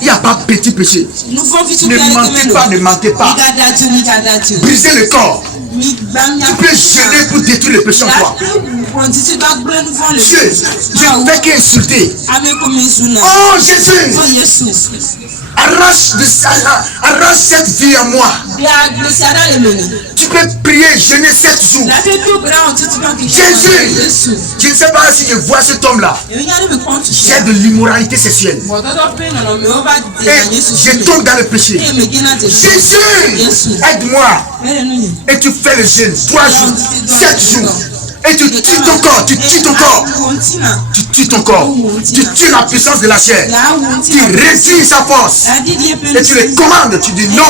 Il n'y a pas petit péché. Ne mentez pas. Brisez le corps. Tu peux gêner pour détruire le péché en toi. Dieu, je ne fais qu'insulter. Oh Jésus, arrache cette vie à moi. Tu peux prier, jeûner 7 jours. Jésus, je ne sais pas si je vois cet homme-là. J'ai de l'immoralité sexuelle. Et je tombe dans le péché. Jésus, aide-moi. Et tu fais le jeûne 3 jours, 7 jours. Et tu tues ton corps, tu tues ton corps. Tu tues ton corps. Tu tues la puissance de la chair. Tu réduis sa force. Et tu les commandes, tu dis non.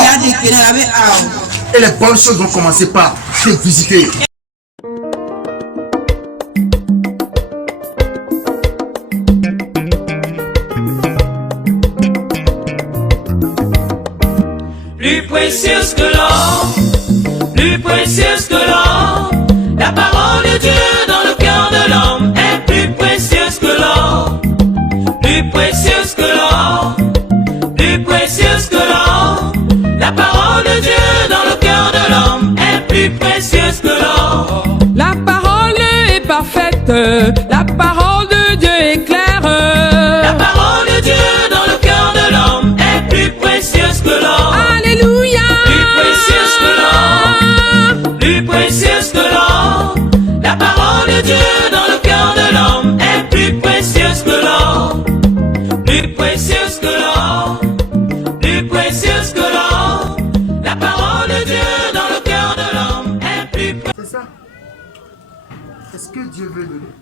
Et les bonnes choses vont commencer par te visiter. Plus précieuse que l'or, plus précieuse que l'or. La parole de Dieu dans le cœur de l'homme est plus précieuse que l'or, plus précieuse que l'or, plus précieuse que l'or. La parole de Dieu dans le cœur de l'homme est plus précieuse que l'or. La parole est parfaite, la parole de Dieu est claire. La parole de Dieu dans le cœur de l'homme est plus précieuse que l'or. Alléluia. Plus précieuse que l'or, plus précieuse que l'or. La parole de Dieu dans le cœur de l'homme est plus précieuse que l'or, plus précieuse que l'or, plus précieuse que l'or. La parole de Dieu dans le cœur de l'homme est plus précieuse. C'est ça. C'est ce que Dieu veut donner.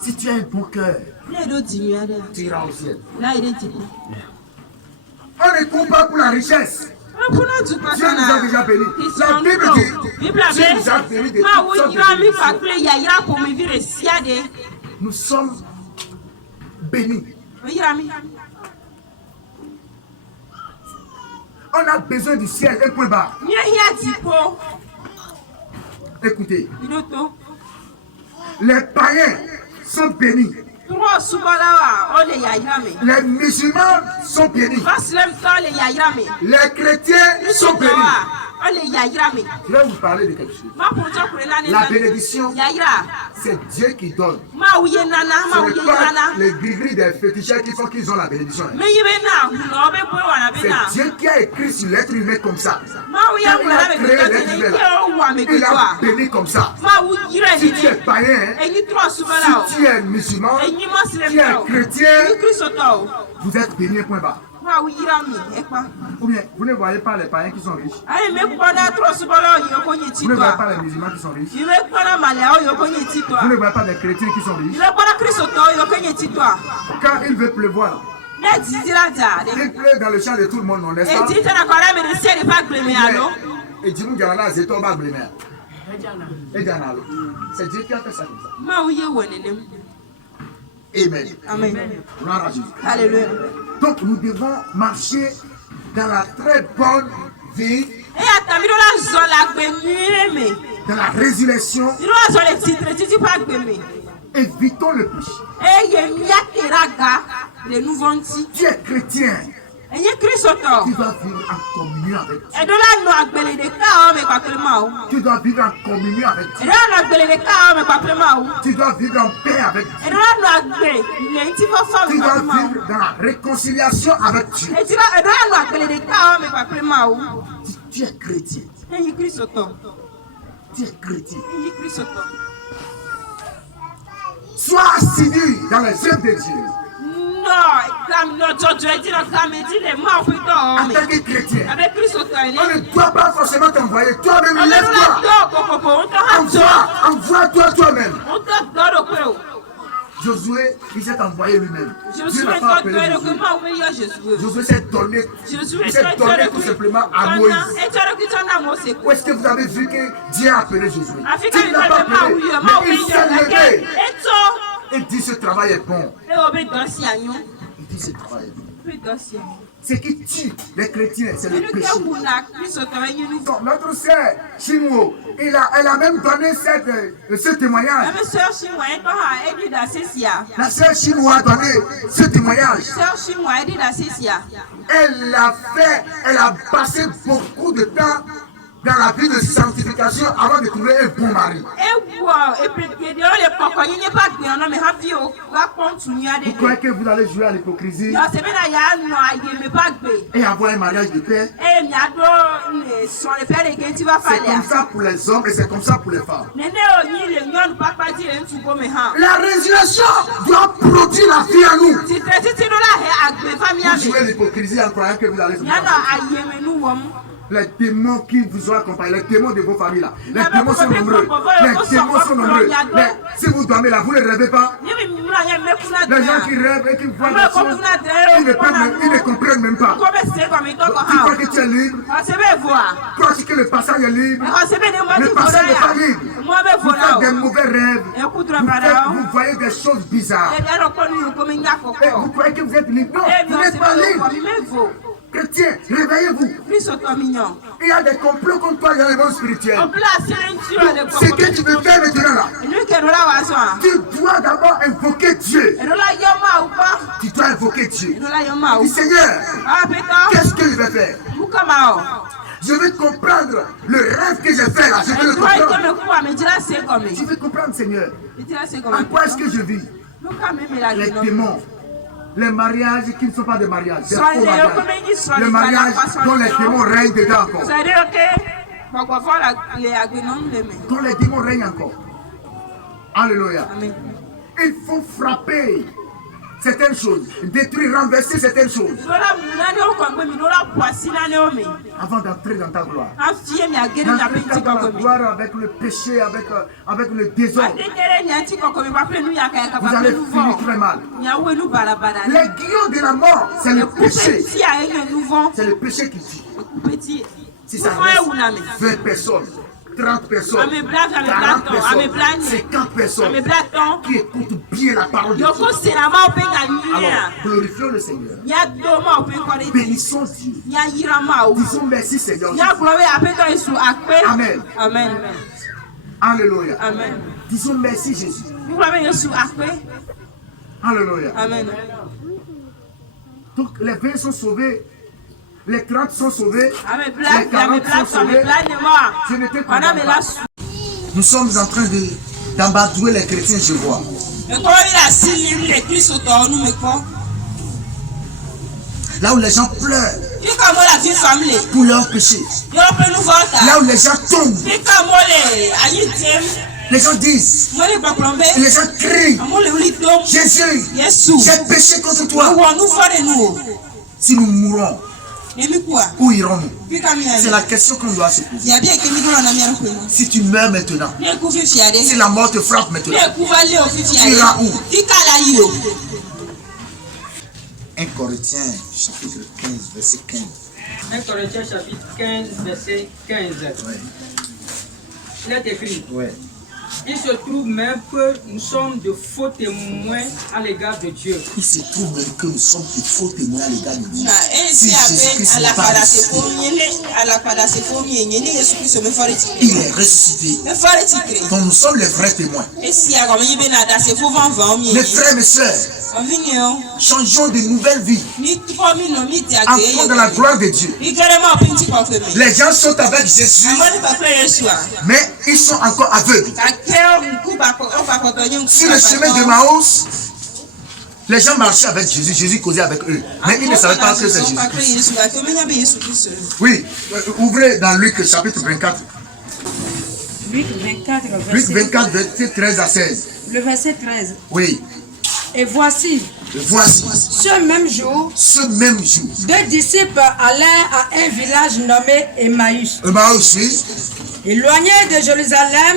Si tu as un bon cœur, tu iras au ciel. On ne compte pas pour la richesse. Dieu nous a déjà bénis. La Bible dit, Dieu nous a bénis de toutes sortes de bénédictions. Nous sommes bénis. On a besoin du ciel, un point bas. Écoutez, les païens sont bénis. Les musulmans sont bénis. Les chrétiens sont bénis. Je vais vous parler de quelque chose. La bénédiction, c'est Dieu qui donne. Ce n'est pas les gris-gris des féticheurs qui font qu'ils ont la bénédiction. C'est Dieu qui a écrit sur l'être humain comme ça. Quand il a créé l'être humain, il a béni comme ça. Si tu es païen, si tu es musulman, si tu es chrétien, vous êtes béni un point bas. Ou bien, vous ne voyez pas les païens qui sont riches. Vous ne voyez pas les musulmans qui sont riches. Vous ne voyez pas les chrétiens qui sont riches. Quand il veut pleuvoir, il pleut dans le champ de tout le monde, non, n'est-ce pas? Et dis nous là, c'est toi, c'est Dieu qui a fait ça comme ça. Amen. Gloire à Jésus. Alléluia. Donc nous devons marcher dans la très bonne vie, dans la résurrection. Évitons le péché. Tu es chrétien. Tu dois vivre en communion avec Dieu. Tu dois vivre en communion avec Dieu. Tu dois vivre en paix avec Dieu. Tu dois vivre dans la réconciliation avec Dieu. Tu es chrétien. Tu es chrétien. Sois assidu dans les œuvres de Dieu. En tant que chrétien, on ne doit pas forcément t'envoyer. Toi-même, lève-toi. Envoie-toi toi-même. Josué, il s'est envoyé lui-même. Dieu n'a pas appelé Josué. Josué s'est donné tout simplement à Moïse. Où est-ce que vous avez vu que Dieu a appelé Josué? Dieu n'a pas appelé, mais il s'est levé. Il dit ce travail est bon. Il dit ce travail est bon. Ce qui tue les chrétiens, c'est le péché. Donc, notre sœur Chinois, elle a même donné ce témoignage. La sœur Chinois a donné ce témoignage. Elle a passé beaucoup de temps dans la vie de sanctification avant de trouver un bon mari. Vous croyez que vous allez jouer à l'hypocrisie et avoir un mariage de paix? C'est comme ça pour les hommes et c'est comme ça pour les femmes. La résurrection doit produire la vie en nous. Vous jouez l'hypocrisie en croyant que vous allez se faire. Les démons qui vous ont accompagné, les démons de vos familles là, les démons sont nombreux. Les démons sont nombreux. Mais si vous dormez là, vous ne rêvez pas. Les gens qui rêvent et qui voient des choses, ils ne comprennent même pas. Tu crois que tu es libre? Tu crois que le passage est libre? Le passage n'est pas libre. Vous faites des mauvais rêves. Vous voyez des choses bizarres. Et vous croyez que vous êtes libre? Non, vous n'êtes pas libre. Chrétiens, réveillez-vous. Il y a des complots contre toi dans le monde spirituel. Ce que tu veux faire maintenant là, tu dois d'abord invoquer Dieu. Tu dois invoquer Dieu. Dis Seigneur, qu'est-ce que je vais faire? Je veux comprendre le rêve que j'ai fait là. Je veux le comprendre. Je veux comprendre, Seigneur. En quoi est-ce que je vis? Les démons. Les mariages qui ne sont pas des mariages, des faux mariages. Les mariages dont les démons règnent dedans encore. Dont les démons règnent encore. Alléluia. Il faut frapper certaines choses, détruire, renverser certaines choses avant d'entrer dans ta gloire. D'entrer dans ta gloire avec le péché, avec le désordre. Vous allez finir très mal. Les guillons de la mort, c'est le péché. C'est le péché qui tue. Si ça reste 20 personnes, 30 personnes, 40 personnes, 50 personnes qui écoutent bien la parole de Dieu. Alors, glorifions le Seigneur. Bénissons Dieu. Disons merci Seigneur. Amen. Amen. Alléluia. Amen. Disons merci Jésus. Alléluia. Amen. Donc les 20 sont sauvés. Les 30 sont sauvés. Les 40 sont sauvés. Je ne te comprends pas. Nous sommes en train d'embadouer les chrétiens, je vois. Là où les gens pleurent pour leurs péchés. Là où les gens tombent. Les gens disent, et les gens crient, Jésus, j'ai péché contre toi. Si nous mourons, où irons-nous? C'est la question qu'on doit se poser. Si tu meurs maintenant, si la mort te frappe maintenant, tu iras où? 1 Corinthiens chapitre 15, verset 15. 1 Corinthiens chapitre 15, verset 15. Ouais. Il est écrit. Ouais. Il se trouve même que nous sommes de faux témoins à l'égard de Dieu. Il se trouve même que nous sommes de faux témoins à l'égard de Dieu. Si Jésus-Christ n'est pas ressuscité, il est ressuscité. Donc nous sommes les vrais témoins. Mes frères et mes sœurs, changeons de nouvelle vie. Entrons dans la gloire de Dieu. Les gens sont avec Jésus, mais ils sont encore aveugles. Sur le chemin de Maïs, les gens marchaient avec Jésus, Jésus causait avec eux, mais ils ne savaient pas que c'est Jésus. Oui, ouvrez dans Luc chapitre 24. Luc 24, verset 13 à 16. Le verset 13. Oui. Et voici, ce même jour, deux disciples allèrent à un village nommé Emmaüs. Emmaüs, oui. Éloigné de Jérusalem,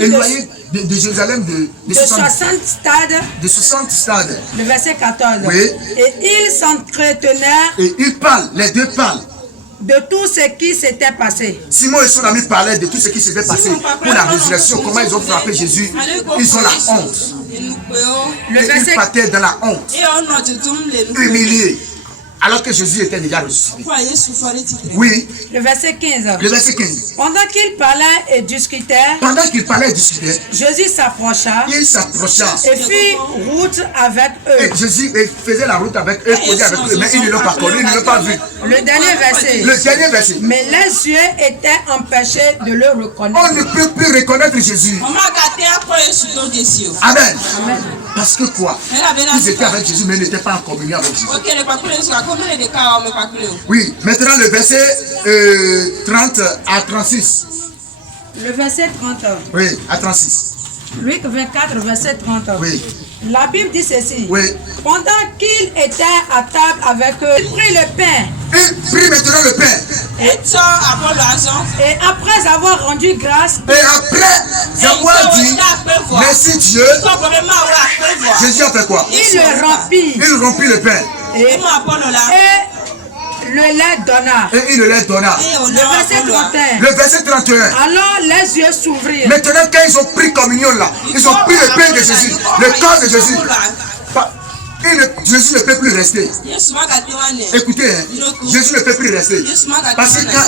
de Jérusalem de 60 stades. Le verset 14. Oui. Et ils s'entretenaient. Et ils parlent, les deux parlent. De tout ce qui s'était passé. Simon et son ami parlaient de tout ce qui s'était passé pour la résurrection, comment ils ont frappé Jésus. Ils ont la honte. Le et ils partaient dans la honte, humiliés. Alors que Jésus était déjà ressuscité. Oui. Le verset 15. Le verset 15. Pendant qu'il parlait et discutait, Jésus s'approcha. Il s'approcha. Et fit route avec eux. Et Jésus faisait la route avec eux, causait avec eux, mais ils ne l'ont pas connu, ils ne l'ont pas vu. Le dernier verset. Le dernier verset. Mais les yeux étaient empêchés de le reconnaître. On ne peut plus reconnaître Jésus. Amen. Amen. Parce que quoi? Ils étaient avec Jésus, mais ils n'étaient pas en communion avec Jésus. Oui, maintenant le verset 30 à 36. Le verset 30. Oui, à 36. Luc 24, verset 30. Oui. La Bible dit ceci. Oui. Pendant qu'il était à table avec eux, il prit le pain. Il prit maintenant le pain. Et après avoir rendu grâce, et après avoir dit merci Dieu, Jésus a fait quoi? Il le rompit. Il rompit le pain. Et le lait donna. Et il le lait donna. Le verset 31. Le verset 31. Alors les yeux s'ouvrirent. Maintenant quand ils ont pris communion là, ils ont pris le pain de Jésus, le corps de Jésus. Jésus ne peut plus rester. Écoutez, hein, Jésus ne peut plus rester. Parce que quand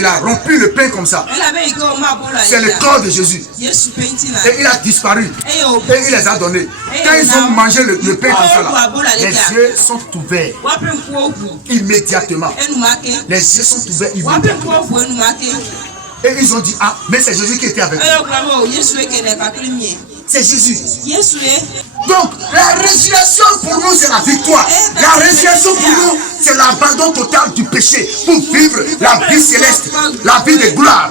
il a rompu le pain comme ça, c'est le corps de Jésus. Et il a disparu. Et il les a donnés. Quand ils ont mangé le pain comme ça, là, les yeux sont ouverts immédiatement. Les yeux sont ouverts immédiatement. Et ils ont dit, ah, mais c'est Jésus qui était avec nous. C'est Jésus. Donc, la résurrection pour nous, c'est la victoire. La résurrection pour nous, c'est l'abandon total du péché pour vivre la vie céleste, la vie de gloire.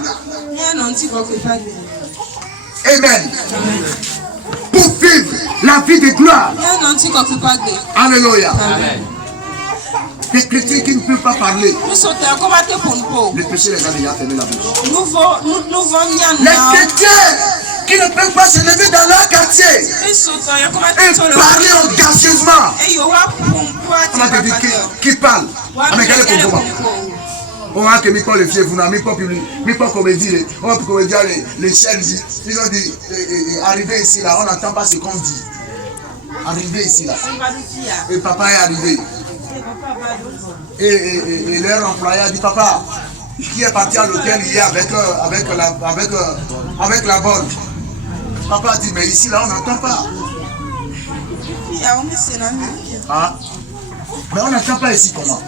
Amen. Pour vivre la vie de gloire. Alléluia. Les chrétiens qui ne peuvent pas parler, le péché les a déjà fermé la bouche. Les chrétiens qui ne peuvent pas se lever dans leur quartier et parler audacieusement. On a dit qui parle. Mais quel est le combat? On a que mi-pas le fier, vous n'avez pas publié, mi-pas comédie, on va comédie les chaînes, ils ont dit, arrivé ici là, on n'entend pas ce qu'on dit. Arrivé ici là. Et papa est arrivé. Et leur employé a dit, papa, qui est parti à l'hôtel hier avec la bonne. Papa a dit, mais ici là on n'entend pas. Ah. Mais on n'entend pas ici comment?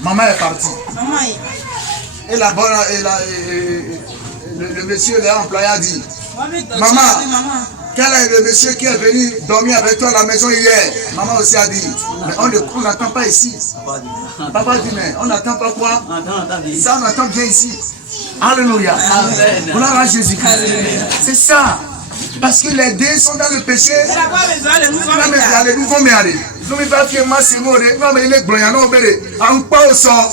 Maman est partie. Et la bonne, le monsieur, l'employé a dit, maman, quel est le monsieur qui est venu dormir avec toi à la maison hier? Maman aussi a dit, mais on n'entend pas ici. Papa dit, mais on n'entend pas quoi? Ça, on entend bien ici. Alléluia. Gloire à Jésus-Christ. C'est ça. Parce que les deux sont dans le péché. Les nouveaux mères. Nous ne pas faire ma sémore. Non, mais il est blanc. Non, mais on parle ça.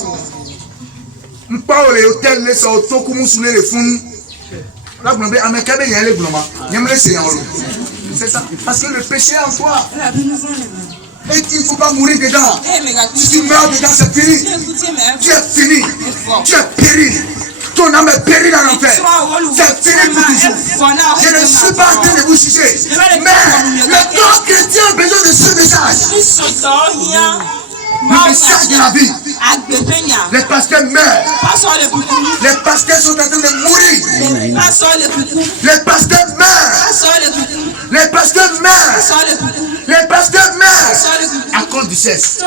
On parle au hôtel. Les autos comme on soulève les fonds. Là, vous n'avez pas de les blancs. C'est ça. Parce que le péché est en toi. Et il ne faut pas mourir dedans. Si tu meurs dedans, c'est fini. Tu es fini. Tu es péri. Ton âme est périe dans l'enfer. C'est fini pour toujours. Je ne suis pas en train de vous juger. Mais le corps chrétien a besoin de ce message. Le message de la vie. Les pasteurs meurent. Les pasteurs sont en train de mourir. Les pasteurs meurent. Les pasteurs meurent. Les pasteurs meurent à cause du sexe,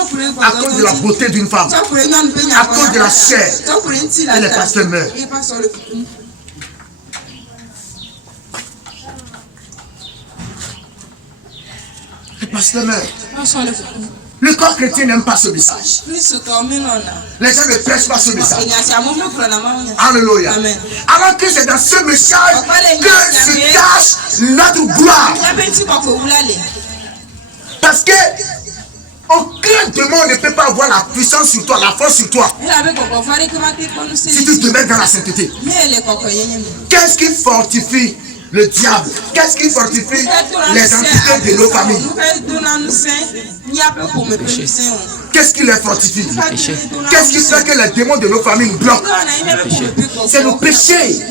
à cause de la beauté d'une femme, à cause de la chair. Et les pasteurs meurent. Les pasteurs meurent. Le corps chrétien n'aime pas ce message. Les gens ne prêchent pas ce message. Alléluia. Alors que c'est dans ce message que se cache notre gloire. Parce que aucun démon ne peut pas avoir la puissance sur toi, la force sur toi. Si tu te mets dans la sainteté. Qu'est-ce qui fortifie Le diable, qu'est-ce qui fortifie les entités de nos familles? Qu'est-ce qui les fortifie? Qu'est-ce qui fait que les démons de nos familles nous bloquent? C'est le péché.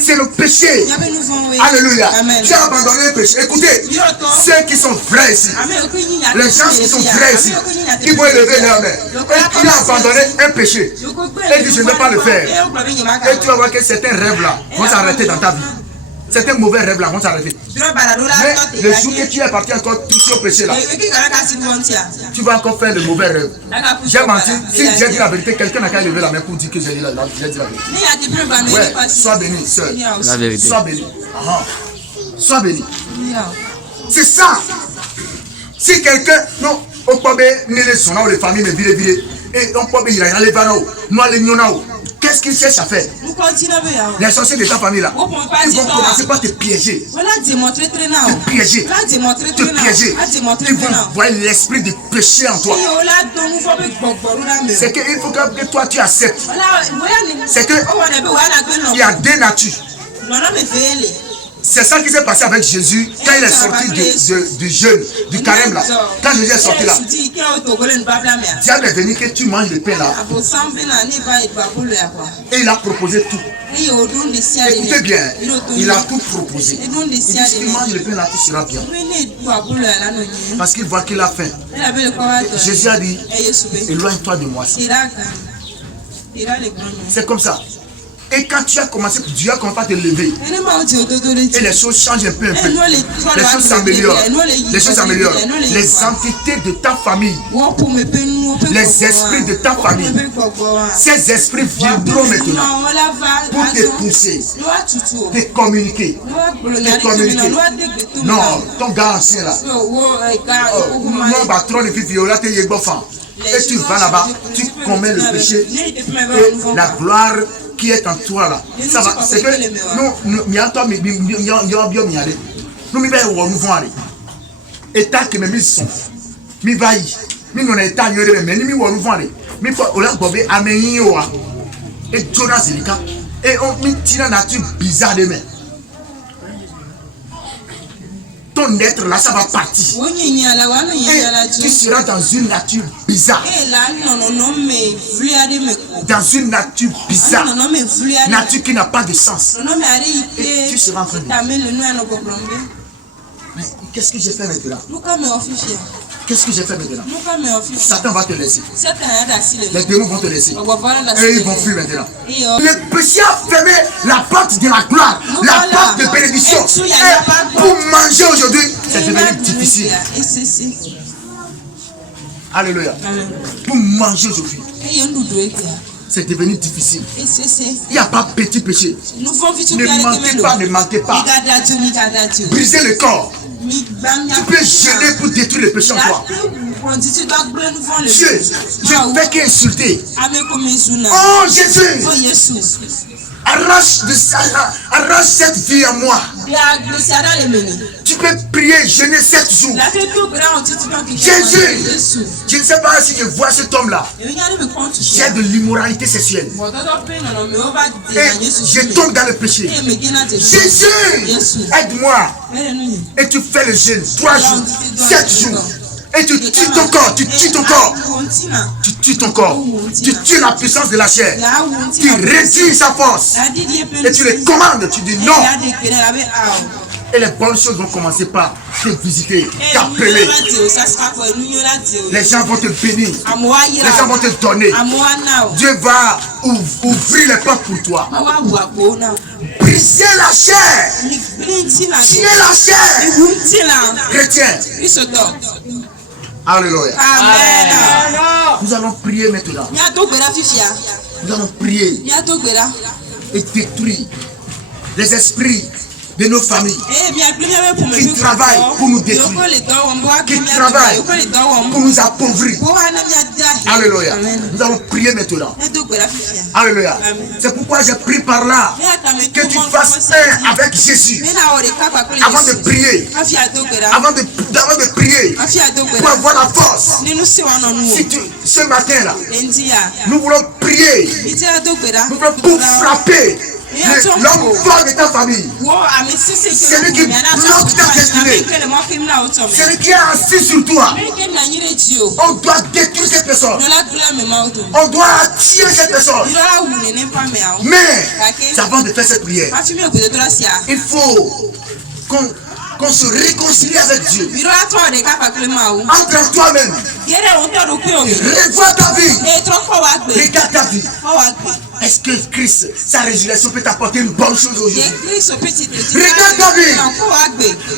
C'est le péché. Alléluia. Tu as abandonné le péché. Écoutez, ceux qui sont vrais ici, les gens qui sont vrais ici, qui vont élever leur main. Et tu as abandonné un péché. Et dit je ne vais pas le faire. Et tu vas voir que certains rêves là vont s'arrêter dans ta vie. Certains mauvais rêves là vont s'arrêter. Mais le jour que tu es parti encore toucher au péché là, tu vas encore faire le mauvais rêve. J'ai menti. Si j'ai dit la vérité, quelqu'un n'a qu'à lever la main pour dire que j'ai dit la vérité. Ouais, sois béni, sœur. La vérité. Sois béni. Sois béni. C'est ça. Si quelqu'un, non, on peut les sons ou les familles, mais vide, et on peut y aller vers nous, nous aller nous. Qu'est-ce qu'ils cherchent à faire? Les sorciers de ta famille là, ils vont commencer par te piéger. Te piéger. Te piéger. Ils vont voir l'esprit de péché en toi. C'est qu'il faut que toi tu acceptes. C'est que il y a deux natures. C'est ça qui s'est passé avec Jésus quand il est sorti du jeûne, du carême là. Quand Jésus est sorti là, diable est venu que tu manges le pain là. Et il a proposé tout. Écoutez bien, il a tout proposé. Il dit si tu manges le pain là, tu seras bien. Parce qu'il voit qu'il a faim. Jésus a dit, éloigne-toi de moi. C'est comme ça. Et quand tu as commencé, Dieu a commencé à te lever. Et les choses changent un peu. Les choses s'améliorent. Les choses s'améliorent. Les entités de ta famille, les esprits de ta famille, ces esprits viendront maintenant pour te pousser, te communiquer. Non, ton gars ancien là. Non, patron de Fifi, là, tu es et tu vas là-bas, tu commets le péché. Et la gloire qui est en toi là, ça va. C'est que nous, nous aller. Et tant que mes sont, mi va y, mi non est à y mais mi va nous aller. Mi faut au lac bobé aménioa. Et Jonas Zilika. Et on mi tire la nature bizarre de main. Ton être là, ça va partir. Et tu seras dans une nature bizarre. Dans une nature bizarre. Nature qui n'a pas de sens. Et tu seras en train de... Mais qu'est-ce que j'ai fait maintenant? Qu'est-ce que j'ai fait maintenant? Satan va te laisser. Les démons vont te laisser. Et ils vont fuir maintenant. Le péché a fermé la porte de la gloire, la porte de bénédiction. Et pour manger aujourd'hui, c'est devenu difficile. Alléluia. Pour manger aujourd'hui, c'est devenu difficile. Il n'y a pas petit péché. Ne mentez pas. Brisez le corps. Tu peux jeûner pour détruire le péché en toi. Dieu, je ne fais qu'insulter. Oh Jésus, arrache cette vie à moi. Tu peux prier, jeûner 7 jours. Jésus, je ne sais pas si je vois cet homme là. J'ai de l'immoralité sexuelle. Et je tombe dans le péché. Jésus, aide-moi. Et tu fais le jeûne 3 jours, 7 jours. Et tu tues ton corps, tu tues ton corps. Tu tues ton corps. Tu tues la puissance de la chair. Tu réduis sa force. Et tu les commandes, tu dis non. Et les bonnes choses vont commencer par te visiter, t'appeler. Les gens vont te bénir. Les gens vont te donner. Dieu va ouvrir les portes pour toi. Briser la chair. Tuer la chair. Chrétien. Alléluia. Amen. Nous allons prier maintenant. Nous allons prier et détruire les esprits de nos familles qui travaillent pour nous détruire, qui travaillent pour nous appauvrir. Alléluia. Nous allons prier maintenant. Alléluia. C'est pourquoi j'ai pris par là que tu fasses un avec Jésus avant de prier. Avant de prier pour avoir la force. Si ce matin là, nous voulons prier. Nous voulons pour frapper l'homme fort de ta famille, celui qui bloque ta destinée, celui qui est assis sur toi, on doit détruire cette personne. On doit tuer cette personne. Mais avant de faire cette prière, il faut qu'on se réconcilie avec Dieu. Entre toi-même. Revois ta vie. Regarde ta vie. Est-ce que Christ, sa résurrection peut t'apporter une bonne chose aujourd'hui? Regarde ta vie.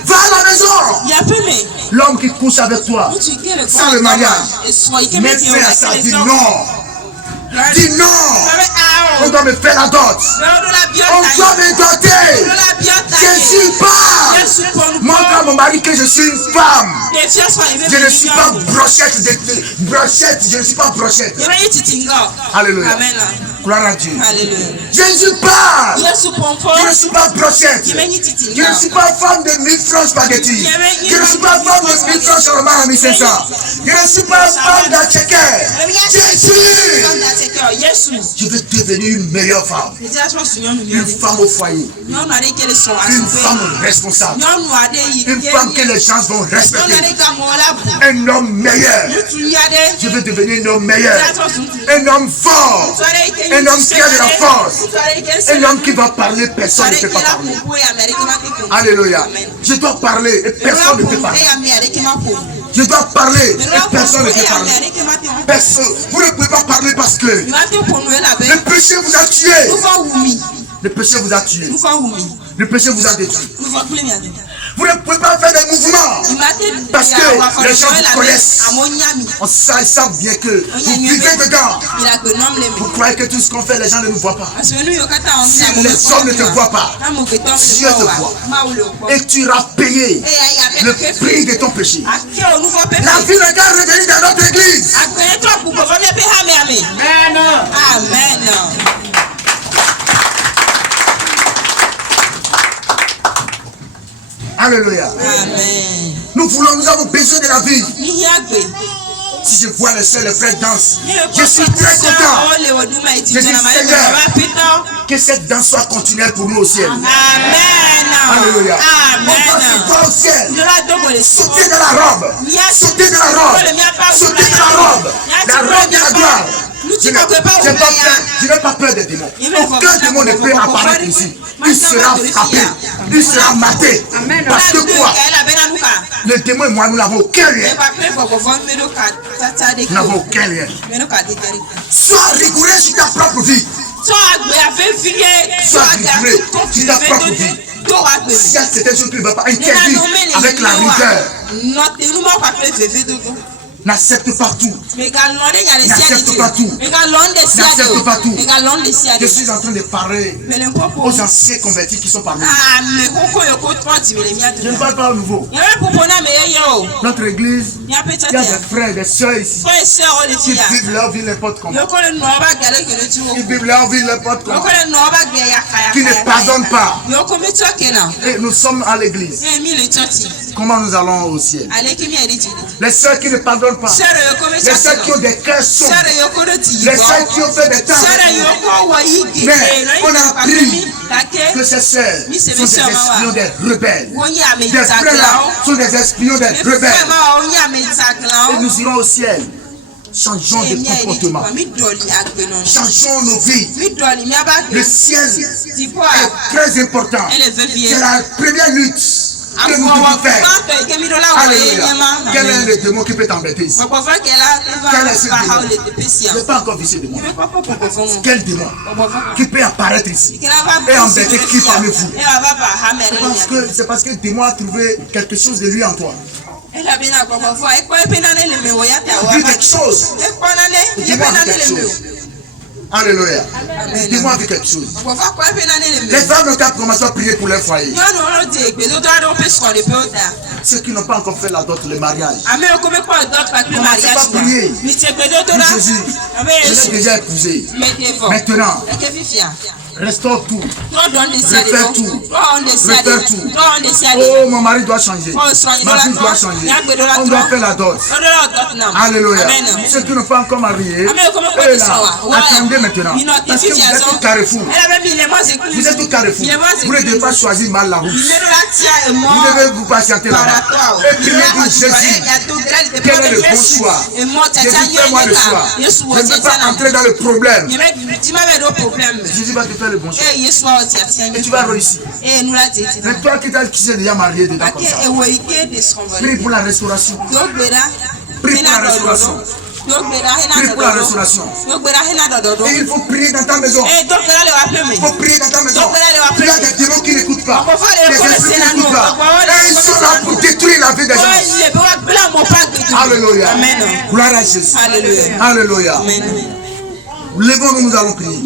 Va à la maison. L'homme qui couche avec toi sans le mariage, met fin à ça, dit non. Dis non. On doit me faire la dot. On doit me doter. Je suis pas. Montre à mon mari que je suis une femme. Je ne suis pas brochette. Je ne suis pas brochette. Alléluia. Gloire à Dieu. Je ne suis pas. Je ne suis pas brochette. Je ne suis pas femme de 1000 francs spaghetti. Je ne suis pas femme de 1000 francs sur le à 1500. Je ne suis pas femme d'Atcheker. Je veux devenir une meilleure femme. Une femme au foyer. Une femme responsable. Une femme que les gens vont respecter. Un homme meilleur. Je veux devenir un homme meilleur. Un homme fort. Un homme qui a de la force. Un homme qui va parler, personne ne peut pas parler. Alléluia. Je dois parler et personne ne peut parler. Je dois parler et personne ne peut parler. Personne. Vous ne pouvez pas parler parce que le péché vous a tué. Le péché vous a tué. Le péché vous a détruit. Vous ne pouvez pas faire des mouvements parce que les gens vous connaissent. Ils savent bien que vous vivez dedans. Vous croyez que tout ce qu'on fait, les gens ne nous voient pas. Si les hommes ne te voient pas, Dieu te voit. Et tu auras payé le prix de ton péché. La vie n'est qu'à revenir dans notre église. Amen. Alléluia. Amen. Nous avons besoin de la vie. Si je vois les soeurs, les frères dansent, je suis très content. Je dis, Seigneur, que cette danse soit continuelle pour nous au ciel. Amen. Alléluia. Amen. On va au ciel. Sauter dans la robe. Sauter dans la robe. Sauter dans la robe. La robe de la gloire. Je n'ai pas peur des démons. Aucun démon ne peut apparaître ici. Il sera frappé. Il sera maté. Parce que quoi? Le démon et moi, nous n'avons aucun lien. Nous n'avons aucun lien. Sois rigoureux sur ta propre vie. Sois rigoureux sur ta propre vie. S'il y a certaines choses que tu ne vas pas interdire avec la rigueur. N'accepte pas tout. N'accepte pas tout. N'accepte pas tout. Je suis en train de parler aux anciens convertis qui sont parmi nous. Je ne parle pas au nouveau. Notre église, il y a des frères, des soeurs ici qui vivent leur vie n'importe comment. Qui vivent leur vie n'importe comment. Qui ne pardonnent pas. Et nous sommes à l'église. Comment nous allons au ciel? Les soeurs qui ne pardonnent pas. Les soeurs qui ont des cœurs sombres. Les soeurs qui ont fait des temps. Mais on a appris que ces soeurs sont des espions des rebelles. Des frères là sont des espions des rebelles. Et nous irons au ciel. Changeons de comportement. Changeons nos vies. Le ciel est très important. C'est la première lutte que nous devons faire. Alléluia. Quel est le démon qui peut t'embêter ici? Quel est ce démon? Je n'ai pas encore vu ce démon. Quel démon qui peut apparaître ici et embêter qui parmi vous? C'est parce que le démon a trouvé quelque chose de lui en toi. Il a vu quelque chose. Le démon a vu quelque chose. Alléluia. Dis-moi quelque chose. Les femmes n'ont qu'à commencer à prier pour leur foyer. Ceux qui n'ont pas encore fait la dot, le mariage. Commencez pas à prier. Jésus, je l'ai déjà épousé. Maintenant, Restaure tout. Refais tout. Refais tout. Oh, mon mari doit changer. Ma fille doit changer. On doit faire la dot. Alléluia. Ceux qui ne sont pas encore mariés, attendez maintenant. Parce que vous êtes au carrefour. Vous êtes au carrefour. Vous ne devez pas choisir mal la route. Vous devez vous patienter là-bas. Et priez pour Jésus. Quel est le bon choix? Jésus, fais-moi le choix. Je ne veux pas entrer dans le problème. Jésus va te faire le bon choix. Et tu vas réussir. Mais toi qui s'est déjà marié dedans comme ça, prie pour la restauration. Prie pour la restauration. Prie pour la restauration. Et il faut prier dans ta maison. Il faut prier dans ta maison. Il y a des démons qui n'écoutent pas. Des esprits qui n'écoutent pas. Et ils sont là pour détruire la vie des gens. Alléluia. Gloire à Jésus. Alléluia. Levons-nous, nous allons prier.